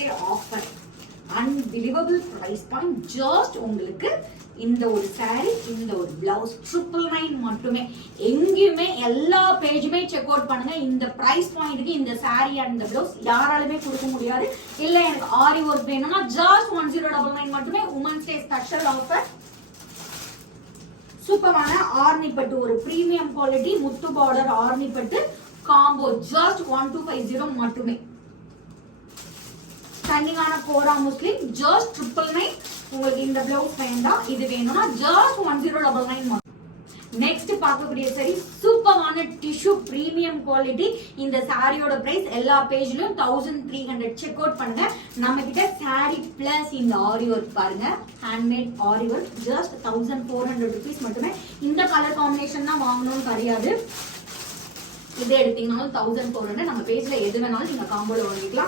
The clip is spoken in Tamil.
டே offer unbelievable price point. Just உங்களுக்கு இந்த ஒரு saree இந்த ஒரு பிளவுஸ் 999 மட்டுமே. எங்கேயுமே எல்லா பேஜுமே செக் அவுட் பண்ணுங்க. இந்த பிரைஸ் பாயிண்ட்க்கு இந்த saree அண்ட் இந்த பிளவுஸ் யாராலுமே கொடுக்க முடியாது. இல்ல எனக்கு ஆரி ஒர்க் வேணும்னா ஜஸ்ட் 1099 மட்டுமே. Women's day special offer. சூப்பரான ஆர்னி பட்டு, ஒரு பிரீமியம் குவாலிட்டி முத்து பார்டர் ஆர்னி பட்டு காம்போ ஜஸ்ட் 1250 மட்டுமே. ஸ்டாண்டிங்கான கோரா முஸ்லிம் ஜஸ்ட் 999. உங்களுக்கு இந்த பிளவுஸ் வேண்டாம், இது வேணும்னா ஜஸ்ட் 1099. நெக்ஸ்ட் பார்க்கக்கூடிய சரி சூப்பரான டிஷ்யூ பிரீமியம் குவாலிட்டி. இந்த சாரியோட பிரைஸ் எல்லா பேஜ்லயும் 1300. செக் அவுட் பண்ணுங்க. நம்ம கிட்ட சாரி பிளஸ் இந்த ஆரி ஒர்க் பாருங்க, ஹேண்ட்மேட் ஆரி ஒர்க் ஜஸ்ட் 1400 rupees மட்டுமே. இந்த கலர் காம்பினேஷன் தான் வாங்கணும்னு கிடையாது. இது எடுத்தீங்கனாலும் 1400. நம்ம பேஜ்ல எது வேணாலும் நீங்க காம்போல வாங்கிக்கலாம்.